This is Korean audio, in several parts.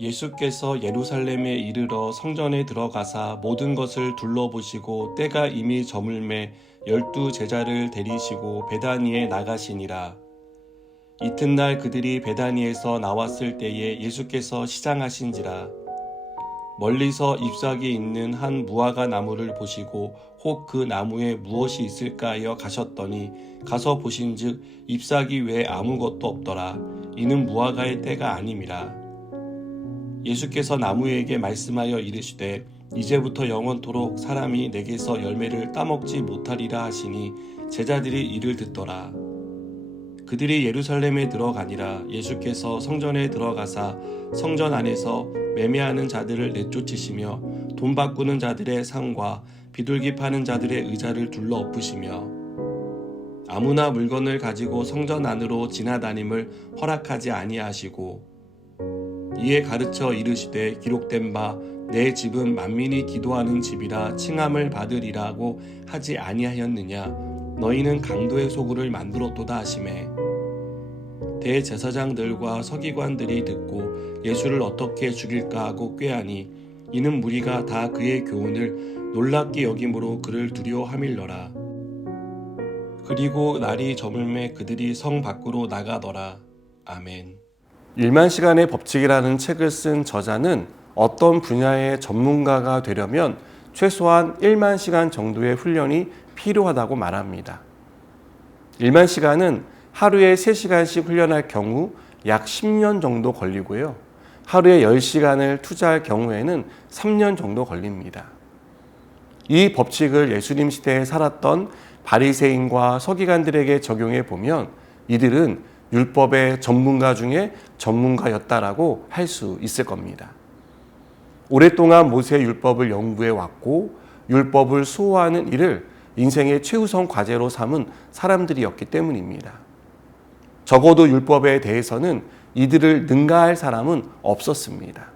예수께서 예루살렘에 이르러 성전에 들어가사 모든 것을 둘러보시고 때가 이미 저물매 12 제자를 데리시고 베다니에 나가시니라. 이튿날 그들이 베다니에서 나왔을 때에 예수께서 시장하신지라. 멀리서 잎사귀 있는 한 무화과 나무를 보시고 혹 그 나무에 무엇이 있을까 하여 가셨더니 가서 보신즉 잎사귀 외에 아무것도 없더라. 이는 무화과의 때가 아님이라. 예수께서 나무에게 말씀하여 이르시되 이제부터 영원토록 사람이 내게서 열매를 따먹지 못하리라 하시니 제자들이 이를 듣더라. 그들이 예루살렘에 들어가니라. 예수께서 성전에 들어가사 성전 안에서 매매하는 자들을 내쫓으시며 돈 바꾸는 자들의 상과 비둘기 파는 자들의 의자를 둘러 엎으시며 아무나 물건을 가지고 성전 안으로 지나다님을 허락하지 아니하시고 이에 가르쳐 이르시되 기록된 바 내 집은 만민이 기도하는 집이라 칭함을 받으리라고 하지 아니하였느냐. 너희는 강도의 소굴을 만들었도다 하시매 대제사장들과 서기관들이 듣고 예수를 어떻게 죽일까 하고 꾀하니 이는 무리가 다 그의 교훈을 놀랍게 여김으로 그를 두려워하밀러라. 그리고 날이 저물매 그들이 성 밖으로 나가더라. 아멘. 1만 시간의 법칙이라는 책을 쓴 저자는 어떤 분야의 전문가가 되려면 최소한 1만 시간 정도의 훈련이 필요하다고 말합니다. 1만 시간은 하루에 3시간씩 훈련할 경우 약 10년 정도 걸리고요. 하루에 10시간을 투자할 경우에는 3년 정도 걸립니다. 이 법칙을 예수님 시대에 살았던 바리새인과 서기관들에게 적용해 보면 이들은 율법의 전문가 중에 전문가였다라고 할 수 있을 겁니다. 오랫동안 모세 율법을 연구해 왔고 율법을 수호하는 일을 인생의 최우선 과제로 삼은 사람들이었기 때문입니다. 적어도 율법에 대해서는 이들을 능가할 사람은 없었습니다.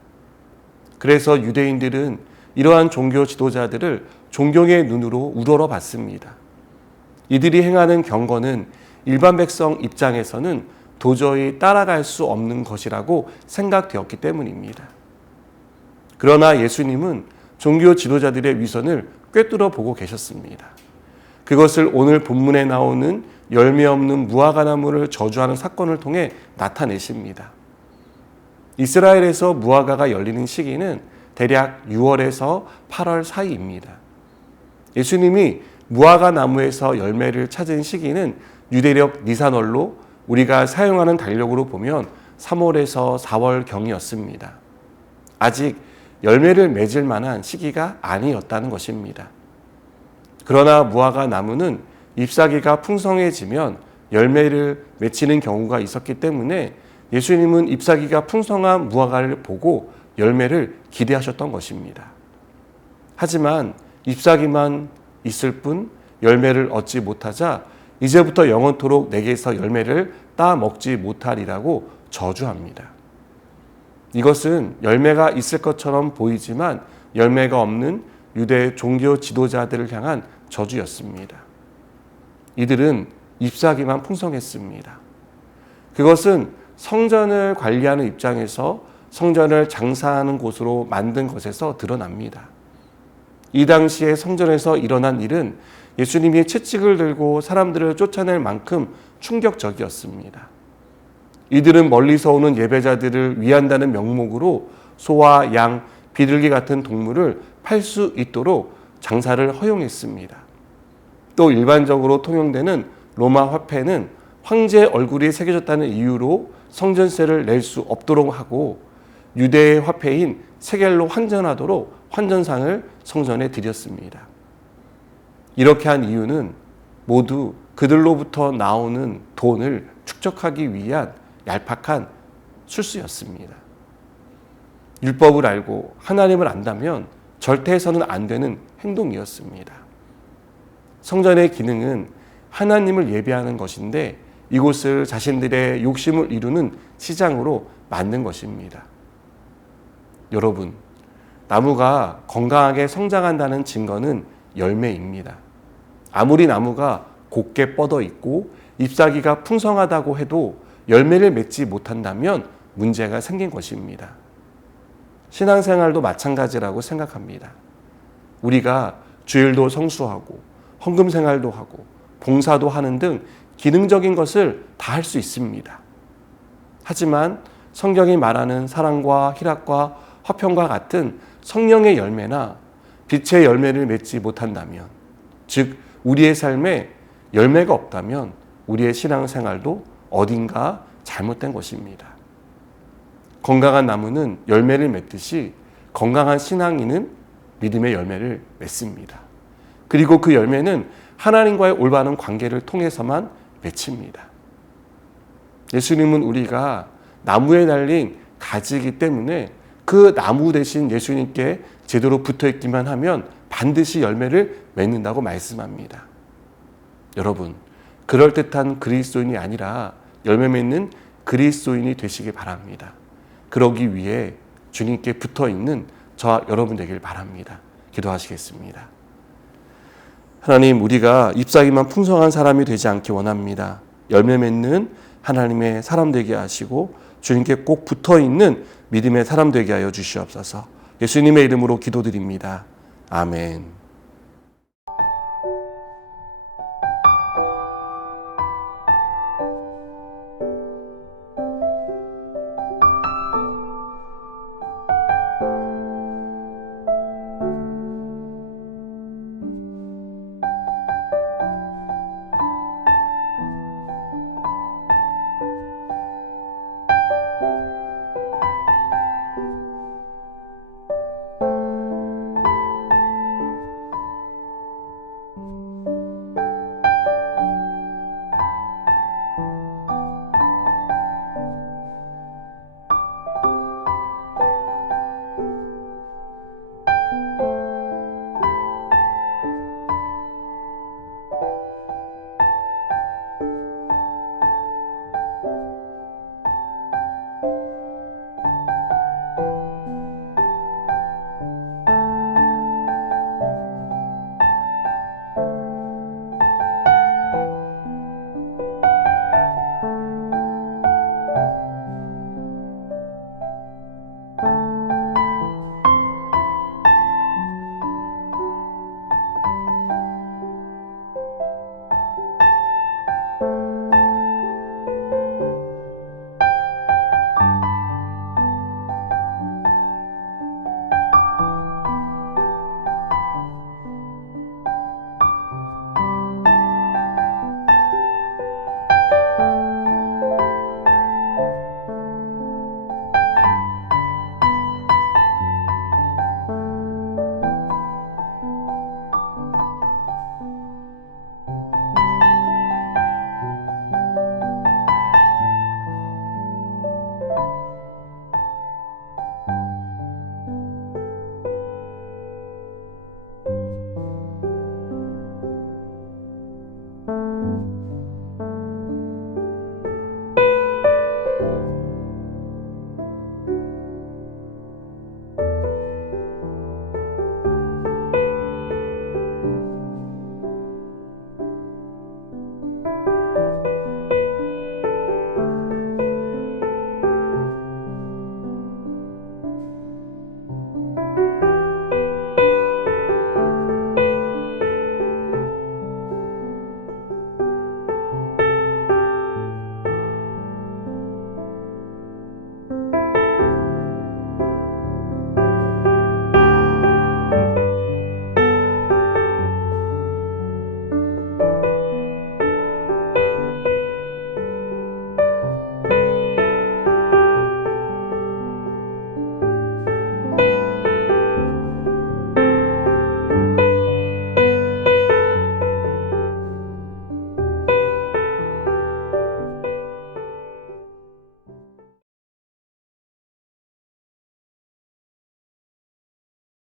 그래서 유대인들은 이러한 종교 지도자들을 존경의 눈으로 우러러 봤습니다. 이들이 행하는 경건은 일반 백성 입장에서는 도저히 따라갈 수 없는 것이라고 생각되었기 때문입니다. 그러나 예수님은 종교 지도자들의 위선을 꿰뚫어 보고 계셨습니다. 그것을 오늘 본문에 나오는 열매 없는 무화과 나무를 저주하는 사건을 통해 나타내십니다. 이스라엘에서 무화과가 열리는 시기는 대략 6월에서 8월 사이입니다. 예수님이 무화과 나무에서 열매를 찾은 시기는 유대력 니산월로 우리가 사용하는 달력으로 보면 3월에서 4월경이었습니다. 아직 열매를 맺을 만한 시기가 아니었다는 것입니다. 그러나 무화과 나무는 잎사귀가 풍성해지면 열매를 맺히는 경우가 있었기 때문에 예수님은 잎사귀가 풍성한 무화과를 보고 열매를 기대하셨던 것입니다. 하지만 잎사귀만 있을 뿐 열매를 얻지 못하자 이제부터 영원토록 내게서 열매를 따 먹지 못하리라고 저주합니다. 이것은 열매가 있을 것처럼 보이지만 열매가 없는 유대 종교 지도자들을 향한 저주였습니다. 이들은 잎사귀만 풍성했습니다. 그것은 성전을 관리하는 입장에서 성전을 장사하는 곳으로 만든 것에서 드러납니다. 이 당시에 성전에서 일어난 일은 예수님이 채찍을 들고 사람들을 쫓아낼 만큼 충격적이었습니다. 이들은 멀리서 오는 예배자들을 위한다는 명목으로 소와 양, 비둘기 같은 동물을 팔 수 있도록 장사를 허용했습니다. 또 일반적으로 통용되는 로마 화폐는 황제 얼굴이 새겨졌다는 이유로 성전세를 낼 수 없도록 하고 유대의 화폐인 세겔로 환전하도록 환전상을 성전에 드렸습니다. 이렇게 한 이유는 모두 그들로부터 나오는 돈을 축적하기 위한 얄팍한 술수였습니다. 율법을 알고 하나님을 안다면 절대 해서는 안 되는 행동이었습니다. 성전의 기능은 하나님을 예배하는 것인데 이곳을 자신들의 욕심을 이루는 시장으로 만든 것입니다. 여러분, 나무가 건강하게 성장한다는 증거는 열매입니다. 아무리 나무가 곱게 뻗어 있고 잎사귀가 풍성하다고 해도 열매를 맺지 못한다면 문제가 생긴 것입니다. 신앙생활도 마찬가지라고 생각합니다. 우리가 주일도 성수하고 헌금 생활도 하고 봉사도 하는 등 기능적인 것을 다 할 수 있습니다. 하지만 성경이 말하는 사랑과 희락과 화평과 같은 성령의 열매나 빛의 열매를 맺지 못한다면, 즉 우리의 삶에 열매가 없다면 우리의 신앙생활도 어딘가 잘못된 것입니다. 건강한 나무는 열매를 맺듯이 건강한 신앙인은 믿음의 열매를 맺습니다. 그리고 그 열매는 하나님과의 올바른 관계를 통해서만 맺힙니다. 예수님은 우리가 나무에 달린 가지이기 때문에 그 나무 대신 예수님께 제대로 붙어있기만 하면 반드시 열매를 맺는다고 말씀합니다. 여러분, 그럴듯한 그리스도인이 아니라 열매 맺는 그리스도인이 되시길 바랍니다. 그러기 위해 주님께 붙어있는 저와 여러분 되길 바랍니다. 기도하시겠습니다. 하나님, 우리가 잎사귀만 풍성한 사람이 되지 않기 원합니다. 열매 맺는 하나님의 사람 되게 하시고 주님께 꼭 붙어있는 믿음의 사람 되게 하여 주시옵소서. 예수님의 이름으로 기도드립니다. 아멘.